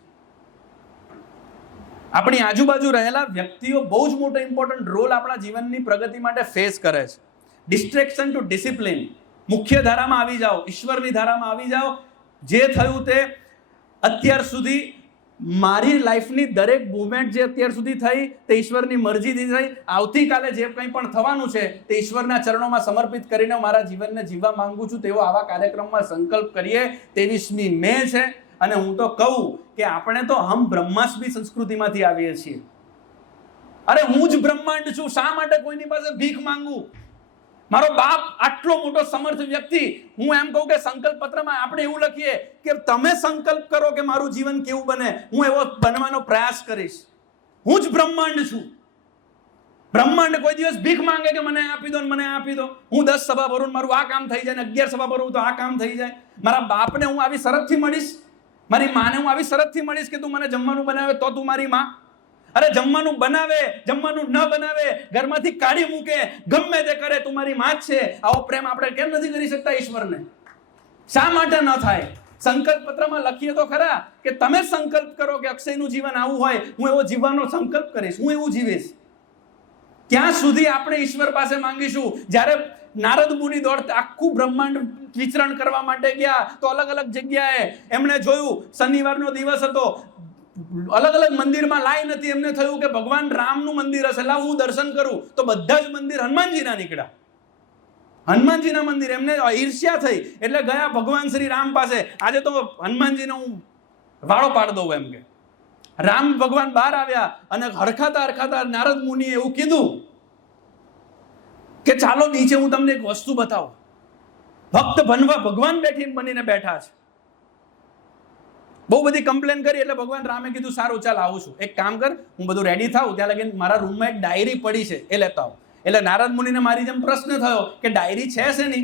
આપણી આજુબાજુ રહેલા વ્યક્તિઓ બહુ જ મોટો ઇમ્પોર્ટન્ટ રોલ આપણા જીવનની પ્રગતિ માટે ફેસ કરે છે. Distraction to discipline. મુખ્ય ધારામાં આવી જાઓ, ઈશ્વરની ધારામાં આવી જાઓ. જે થયું તે અત્યાર સુધી મારી લાઈફની દરેક મુવમેન્ટ જે અત્યાર સુધી થઈ તે ઈશ્વરની મરજીથી થઈ. આવતીકાલે જે કંઈ પણ થવાનું છે તે ઈશ્વરના ચરણોમાં સમર્પિત કરીને મારા જીવનને જીવવા માંગુ છું. તેવો આવા કાર્યક્રમમાં સંકલ્પ કરીએ. 23મી મે છે અને હું તો કહું કે આપણે તો હમ બ્રહ્માસ્મી સંસ્કૃતિમાંથી આવીએ છીએ. અરે હું જ બ્રહ્માંડ છું, શા માટે કોઈની પાસે ભીખ માંગુ? મારો બાપ આટલો મોટો સમર્થ વ્યક્તિ. હું એમ કહું કે સંકલ્પ પત્રમાં આપણે એવું લખીએ કે તમે સંકલ્પ કરો કે મારું જીવન કેવું બને, હું એવો બનવાનો પ્રયાસ કરીશ. હું જ બ્રહ્માંડ છું. બ્રહ્માંડ કોઈ દિવસ ભીખ માંગે કે મને આપી દો, મને આપી દો. હું 10 સભા ભરું, મારું આ કામ થઈ જાય, ને 11 સભા ભરું તો આ કામ થઈ જાય. મારા બાપને હું આવી શરતથી મળીશ, મારી માને હું આવી શરતથી મળીશ કે તું મને જમવાનું બનાવે તો તું મારી માં. અરે જમવાનું બનાવે, જમવાનું ન બનાવે, ઘરમાંથી કાઢી મૂકે, ગમે તે કરે, તું મારી માં જ છે. આવો પ્રેમ આપણે કેમ નથી કરી શકતા ઈશ્વરને? શા માટે ન થાય? સંકલ્પ પત્રમાં લખીએ તો ખરા કે તમે સંકલ્પ કરો કે અક્ષયનું જીવન આવું હોય, હું એવો જીવવાનો સંકલ્પ કરીશ, હું એવું જીવીશ. ક્યાં સુધી આપણે ઈશ્વર પાસે માંગીશું? જ્યારે નારદ મુનિ દોડતા આખું બ્રહ્માંડ વિચરણ કરવા માટે ગયા તો અલગ અલગ જગ્યાએ એમણે જોયું. શનિવારનો દિવસ હતો, અલગ અલગ મંદિરમાં લાઈન હતી. એમને થયું કે ભગવાન રામનું મંદિર હશે, લાવ હું દર્શન કરું. તો બધા જ મંદિર હનુમાનજીના નીકળ્યા. હનુમાનજીના મંદિર. એમને ઈર્ષ્યા થઈ એટલે ગયા ભગવાન શ્રી રામ પાસે. આજે તો હનુમાનજીને હું વાળો પાડ દઉં એમ કે. રામ ભગવાન બહાર આવ્યા અને હરખાતા નારદ મુનિએ એવું કીધું કે ચાલો નીચે હું તમને એક વસ્તુ બતાવું. ભક્ત બનવા ભગવાન બનીને બેઠા છે. બહુ બધી કમ્પ્લેન કરી એટલે ભગવાન રામે કીધું સારું ચાલ આવું છું. એક કામ કર, હું બધું રેડી થાઉં ત્યાં લગીને મારા રૂમમાં એક ડાયરી પડી છે એ લેતા આવું. એટલે નારદ મુનિને મારી જેમ પ્રશ્ન થયો કે ડાયરી છે શેની?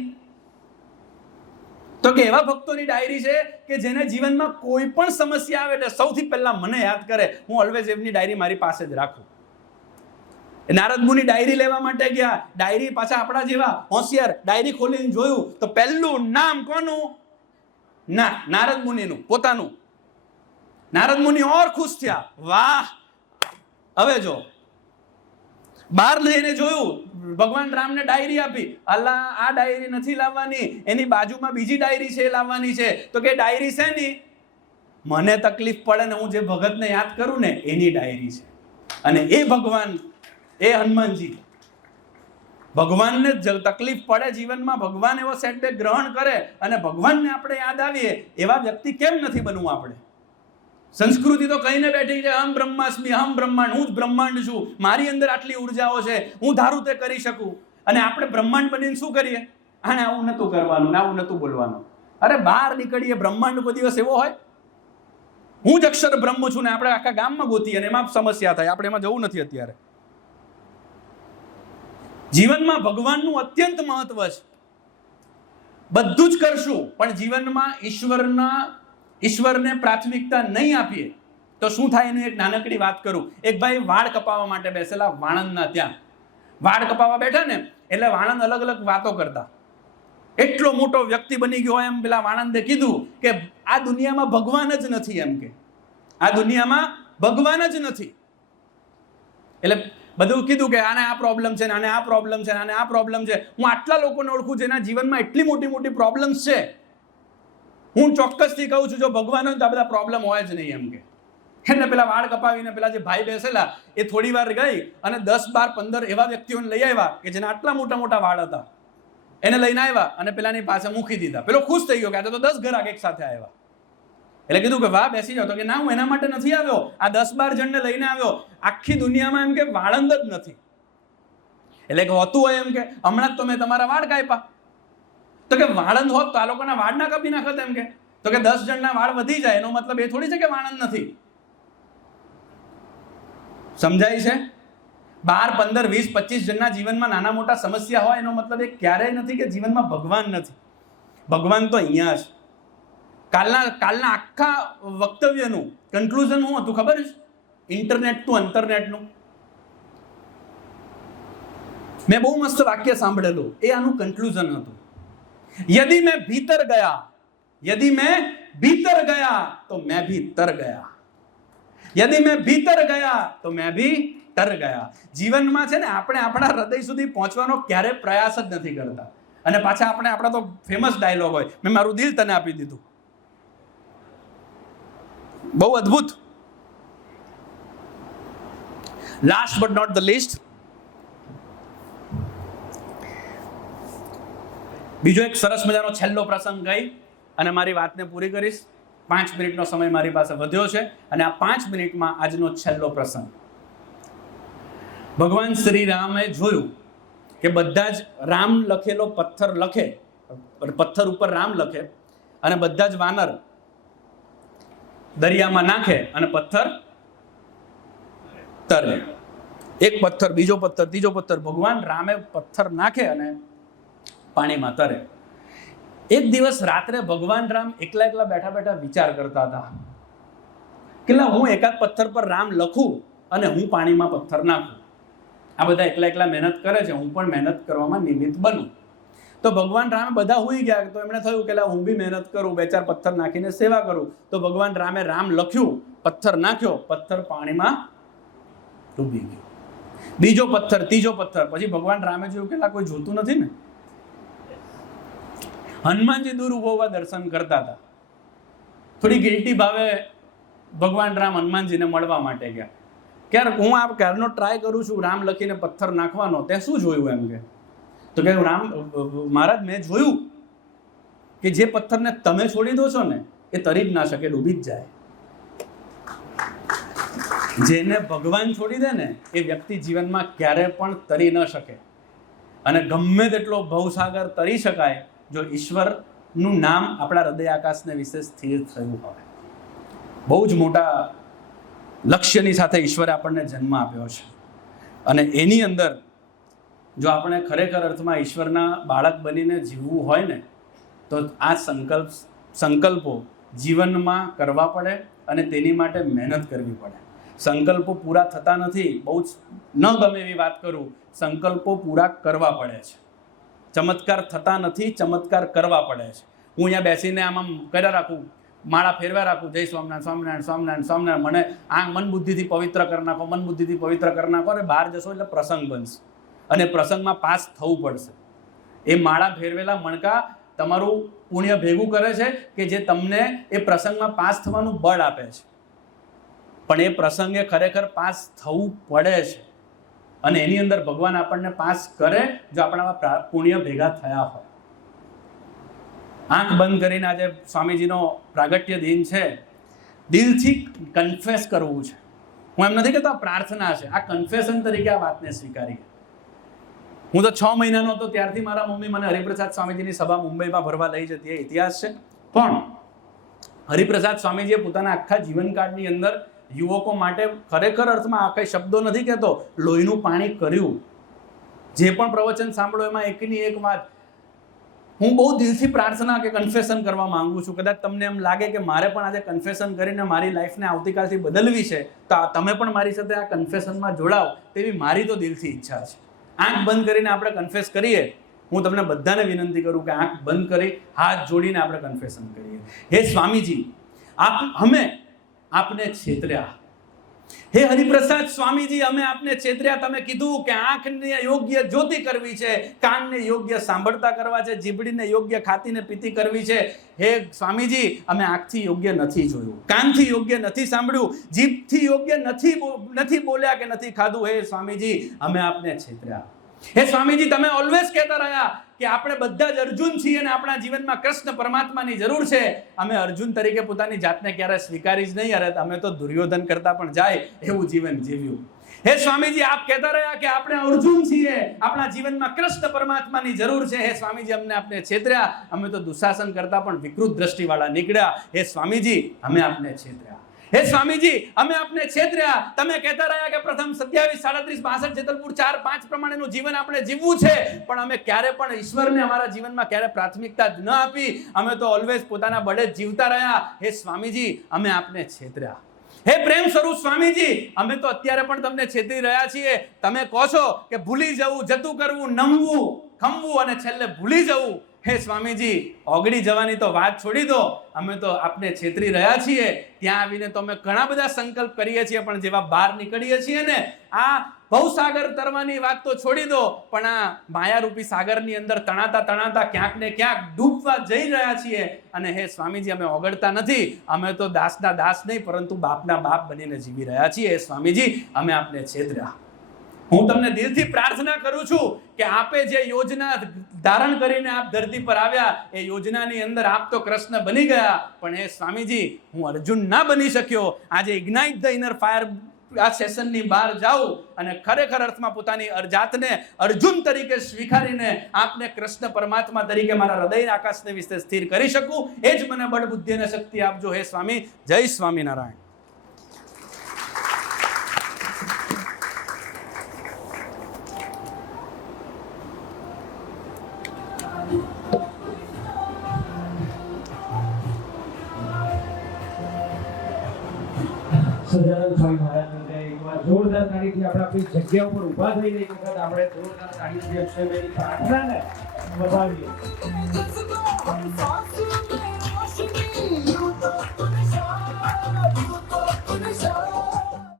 તો કે એવા ભક્તોની ડાયરી છે કે જેને જીવનમાં કોઈ પણ સમસ્યા આવે એટલે સૌથી પહેલા મને યાદ કરે. હું ઓલવેઝ એમની ડાયરી મારી પાસે જ રાખું. નારદ મુનિ ડાયરી લેવા માટે ગયા. ડાયરી પાછા આપણા જેવા હોશિયાર ડાયરી ખોલીને જોયું તો પહેલું નામ કોનું? નારદ મુનિનું પોતાનું. નારદ મુનિ ઓર ખુશ થયા. વાહ! હવે જો બહાર લઈને જોયું, ભગવાન રામને ડાયરી આપી. અલ્લા, આ ડાયરી નથી લાવવાની, એની બાજુમાં બીજી ડાયરી છે એ લાવવાની છે. તો કે ડાયરી છે ની મને તકલીફ પડે ને હું જે ભગતને યાદ કરું ને એની ડાયરી છે. અને એ ભગવાન, એ હનુમાનજી ભગવાનને તકલીફ પડે જીવનમાં, ભગવાન એવો સેટબેક ગ્રહણ કરે અને ભગવાનને આપણે યાદ આવીએ, એવા વ્યક્તિ કેમ નથી બનવું આપણે? સંસ્કૃતિ તો કહીને બેઠી છે, અહમ બ્રહ્માસ્મિ, અહમ બ્રહ્માંડ, હું જ બ્રહ્માંડ છું, મારી અંદર આટલી ઉર્જાઓ છે, હું ધારું તે કરી શકું. અને આપણે બ્રહ્માંડ બનીને શું કરીએ? આને આવું નતું કરવાનું, આવું નતું બોલવાનું. અરે બહાર નીકળીએ, બ્રહ્માંડ કોઈ દિવસ એવો હોય? હું જ અક્ષર બ્રહ્મ છું ને આપણે આખા ગામમાં ગોતીએ અને એમાં સમસ્યા થાય. આપણે એમાં જવું નથી અત્યારે. જીવનમાં ભગવાનનું અત્યંત મહત્વ છે. બધું જ કરશું પણ જીવનમાં ઈશ્વરને પ્રાથમિકતા નહીં આપીએ તો શું થાય એની એક નાનકડી વાત કરું. એક ભાઈ વાળ કપાવવા માટે બેસેલા વાણંદના ત્યાં. વાળ કપાવવા બેઠા ને એટલે વાણંદ અલગ અલગ વાતો કરતા. એટલો મોટો વ્યક્તિ બની ગયો એમ પેલા વાણંદે કીધું કે આ દુનિયામાં ભગવાન જ નથી. એમ કે આ દુનિયામાં ભગવાન જ નથી. એટલે બધું કીધું કે આને આ પ્રોબ્લેમ છે, આને આ પ્રોબ્લેમ છે, આને આ પ્રોબ્લેમ છે. હું આટલા લોકોને ઓળખું જેના જીવનમાં એટલી મોટી મોટી પ્રોબ્લેમ્સ છે. હું ચોક્કસથી કહું છું જો ભગવાન હોય તો આ બધા પ્રોબ્લેમ હોય જ નહીં. એમ કે એટલે પેલા વાળ કપાવીને પેલા જે ભાઈ બેસેલા એ થોડી વાર ગઈ અને 10, 12, 15 એવા વ્યક્તિઓને લઈ આવ્યા કે જેના આટલા મોટા મોટા વાળ હતા. એને લઈને આવ્યા અને પેલાની પાસે મૂકી દીધા. પેલો ખુશ થઈ ગયો કે આજે તો 10 ઘરાક એક સાથે આવ્યા. એટલે કીધું કે વાહ બેસી જાઓ. તો કે ના, હું એના માટે નથી આવ્યો, આ 10, 12 જણને લઈને આવ્યો. આખી દુનિયામાં એમ કે વાળંદ જ નથી. એટલે કે હોતું હોય એમ કે હમણાં જ તો મેં તમારા વાળ કાપ્યા. તો કે વાળંદ હોત તો આ લોકોના વાળ ના કાપી નાખત. એમ કે તો કે 10 જણના વાળ વધી જાય એનો મતલબ એ થોડી છે કે વાળંદ નથી. સમજાય છે? 12, 15, 20, 25 જણના જીવનમાં નાના મોટા સમસ્યા હોય એનો મતલબ એ ક્યારેય નથી કે જીવનમાં ભગવાન નથી. ભગવાન તો અહીંયા છે. કાલના આખા વક્તવ્યનું કન્ક્લુઝન શું હતું ખબર છે? ઇન્ટરનેટનું, અંતરનેટનું. મેં બહુ મસ્ત વાક્ય સાંભળેલું, એ આનું કન્ક્લુઝન હતું. યદિ મેં ભીતર ગયા તો મેં ભી તર ગયા. યદિ મેં ભીતર ગયા તો મેં ભી તર ગયા. જીવનમાં છે ને આપણે આપણા હૃદય સુધી પહોંચવાનો ક્યારે પ્રયાસ જ નથી કરતા. અને પાછા આપણા તો ફેમસ ડાયલોગ હોય, મેં મારું દિલ તને આપી દીધું. બહુ અદ્ભુત. Last but not the least, બીજો એક સરસ મજાનો છેલ્લો પ્રસંગ કહી અને મારી વાતને પૂરી કરીશ. 5 મિનિટનો સમય મારી પાસે વધ્યો છે અને આ 5 મિનિટમાં આજનો છેલ્લો પ્રસંગ. ભગવાન શ્રી રામે જોયું કે બધા જ રામ લખેલો પથ્થર લખે, પથ્થર ઉપર રામ લખે અને બધા જ વાનર દરિયામાં નાખે અને પથ્થર તરે. એક પથ્થર, બીજો પથ્થર, ત્રીજો પથ્થર. ભગવાન રામે પથ્થર નાખે અને પાણીમાં તરે. એક દિવસ રાત્રે ભગવાન રામ એકલા બેઠા બેઠા વિચાર કરતા હતા કે હું એકાદ પથ્થર પર રામ લખું અને હું પાણીમાં પથ્થર નાખું. આ બધા એકલા મહેનત કરે છે, હું પણ મહેનત કરવામાં નિમિત્ત બનું. તો ભગવાન રામે બધા હુઈ ગયા તો એમણે થયું કે હું બી મહેનત કરું, 2-4 પથ્થર નાખીને સેવા કરું. તો ભગવાન રામે રામ લખ્યું, પથ્થર નાખ્યો, પથ્થર પાણીમાં ડૂબી ગયો. બીજો પથ્થર, ત્રીજો પથ્થર. પછી ભગવાન રામે જોયું કે કોઈ જોતું નથી ને. હનુમાનજી દૂર ઉભા દર્શન કરતા હતા. થોડી ગિલ્ટી ભાવે ભગવાન રામ હનુમાનજીને મળવા માટે ગયા. ક્યારે હું આ ક્યારનો ટ્રાય કરું છું રામ લખીને પથ્થર નાખવાનો, તે શું જોયું? એમ કે તો કે રામ મહારાજ મેં જોયું કે જે પથ્થરને તમે છોડી દો છો ને એ તરી જ ના શકે, ડૂબી જ જાય. જેને ભગવાન છોડી દે ને એ વ્યક્તિ જીવનમાં ક્યારે પણ તરી ન શકે. અને ગમે તેટલો ભવસાગર તરી શકાય જો ઈશ્વરનું નામ આપણા હૃદય આકાશને વિશે સ્થિર થયું હોય. બહુ જ મોટા લક્ષ્યની સાથે ઈશ્વરે આપણને જન્મ આપ્યો છે અને એની અંદર જો આપણે ખરેખર અર્થમાં ઈશ્વરના બાળક બનીને જીવવું હોય ને તો આ સંકલ્પો જીવનમાં કરવા પડે અને તેની માટે મહેનત કરવી પડે. સંકલ્પો પૂરા થતા નથી. બહુ જ ન ગમે એવી વાત કરું, સંકલ્પો પૂરા કરવા પડે છે. ચમત્કાર થતા નથી, ચમત્કાર કરવા પડે છે. હું અહીંયા બેસીને આમ કર્યા રાખું, માળા ફેરવા રાખું, જય સ્વામિનારાયણ, સ્વામિનારાયણ, સ્વામિનારાયણ, સ્વામિનારાયણ, મને આ મન બુદ્ધિથી પવિત્ર કરી નાખો, મન બુદ્ધિથી પવિત્ર કરી નાખો. અને બહાર જશો એટલે પ્રસંગ બનશે અને પ્રસંગમાં પાસ થવું પડશે. એ માળા ફેરવેલા મણકા તમારું પુણ્ય ભેગું કરે છે કે જે તમને એ પ્રસંગમાં પાસ થવાનું બળ આપે છે. પણ એ પ્રસંગે ખરેખર પાસ થવું પડે છે. અને એની અંદર ભગવાન આપણને પાસ કરે જો આપણામાં પુણ્ય ભેગા થયા હોય. આંખ બંધ કરીને આજે સ્વામીજીનો પ્રાગટ્ય દિન છે, દિલથી કન્ફેસ કરવું છે. હું એમ નથી કહેતો આ પ્રાર્થના છે, આ કન્ફેશન તરીકે આ વાતને સ્વીકારીએ. હું તો 6 મહિનાનો હતો ત્યારથી મારા મમ્મી મને હરિપ્રસાદ સ્વામીજીની સભા મુંબઈમાં ભરવા લઈ જતી, એ ઇતિહાસ છે. પણ હરિપ્રસાદ સ્વામીજીએ પોતાના આખા જીવનકાળની અંદર યુવકો માટે ખરેખર અર્થમાં આ કઈ શબ્દો નથી કહેતો, લોહીનું પાણી કર્યું. જે પણ પ્રવચન સાંભળો એમાં એકની એક વાત, હું બહુ દિલથી પ્રાર્થના કે કન્ફેશન કરવા માંગુ છું. કદાચ તમને એમ લાગે કે મારે પણ આજે કન્ફેશન કરીને મારી લાઈફને આવતીકાલથી બદલવી છે, તો તમે પણ મારી સાથે આ કન્ફેશનમાં જોડાઓ તેવી મારી તો દિલથી ઈચ્છા છે. આંખ બંધ કરીને આપણે કન્ફેસ કરીએ. હું તમને બધાને વિનંતી કરું કે આંખ બંધ કરી હાથ જોડીને આપણે કન્ફેશન કરીએ. હે સ્વામીજી, અમે આપને છેતર્યા. હે હરિપ્રસાદ સ્વામીજી, અમે આપને છેતર્યા. તમે કીધું કે આંખને યોગ્ય જ્યોતિ કરવી છે, કાનને યોગ્ય સાંભળતા કરવા છે, જીભડીને યોગ્ય ખાતીને પીતી કરવી છે. હે સ્વામીજી, અમે આંખથી યોગ્ય નથી જોયું, કાનથી યોગ્ય નથી સાંભળ્યું, જીભથી યોગ્ય નથી બોલ્યા કે નથી ખાધું. હે સ્વામીજી, અમે આપને છેતર્યા. હે સ્વામીજી, તમે ઓલવેઝ કહેતા રહ્યા કે આપણે બધા જ અર્જુન છીએ અને આપણા જીવનમાં કૃષ્ણ પરમાત્માની જરૂર છે. અમે અર્જુન તરીકે પોતાની જાતને ક્યારે સ્વીકારી જ નહીં. અરે અમે તો દુર્યોધન કરતા પણ જાય એવું જીવન જીવ્યું. હે સ્વામીજી, આપ કહેતા રહ્યા કે આપણે અર્જુન છીએ, આપણા જીવનમાં કૃષ્ણ પરમાત્માની જરૂર છે. હે સ્વામીજી, અમને આપને છેતર્યા. અમે તો દુશાસન કરતા પણ વિકૃત દ્રષ્ટિવાળા નીકળ્યા. હે સ્વામીજી, અમે આપને છેતર્યા. હે સ્વામીજી, અમે આપને છેતર્યા. તમે કહેતા રહ્યા કે પ્રથમ 27, 37, 62, જેતલપુર 4, 5 પ્રમાણેનું જીવન આપણે જીવવું છે, પણ અમે ક્યારે પણ ઈશ્વરને અમારા જીવનમાં ક્યારે પ્રાથમિકતા જ ન આપી. અમે તો ઓલવેઝ પોતાના બળે જ જીવતા રહ્યા. હે સ્વામીજી, અમે આપને છેતર્યા. હે પ્રેમ સ્વરૂપ સ્વામીજી, અમે તો અત્યારે પણ તમને છેતરી રહ્યા છીએ. તમે કહો છો કે ભૂલી જવું, જતું કરવું, નમવું, ખમવું અને છેલ્લે ભૂલી જવું. હે સ્વામીજી, ઓગળી જવાની તો વાત છોડી દો. અમે તો આપને છેતરી રહ્યા છીએ. ત્યાં આવીને તો અમે ઘણા બધા સંકલ્પ કરીએ છીએ, પણ જેવા બહાર નીકળીએ છીએ ને, આ ભવસાગર તરવાની વાત તો છોડી દો, પણ આ માયારૂપી સાગરની અંદર તણાતા તણાતા ક્યાંક ને ક્યાંક ડૂબવા જઈ રહ્યા છીએ. અને હે સ્વામીજી, અમે ઓગળતા નથી. અમે તો દાસના દાસ નહીં, પરંતુ બાપના બાપ બનીને જીવી રહ્યા છીએ. હે સ્વામીજી, અમે આપને છેતર્યા. હું તમને દિલથી પ્રાર્થના કરું છું કે આપે જે યોજના ધારણ કરીને આપ ધરતી પર આવ્યા, એ યોજનાની અંદર આપ તો કૃષ્ણ બની ગયા, પણ હે સ્વામીજી, હું અર્જુન ના બની શક્યો. આજે ઇગ્નાઇટ ધ ઇનર ફાયર આ સેશનની બહાર જાઉં અને ખરેખર અર્થમાં પોતાની જાતને અર્જુન તરીકે સ્વીકારીને આપને કૃષ્ણ પરમાત્મા તરીકે મારા હૃદયના આકાશને વિશે સ્થિર કરી શકું. એ જ મને બળ બુદ્ધિ અને શક્તિ આપજો. હે સ્વામી, જય સ્વામિનારાયણ. સજાનંદ સ્વામી મહારાજને એકવાર જોરદાર તાળીથી આપણે આપણી જગ્યા ઉપર ઊભા થઈને એક વખત આપણે જોરદાર તાળીથી અક્ષયભાઈની પ્રાર્થનાને વધાવીએ.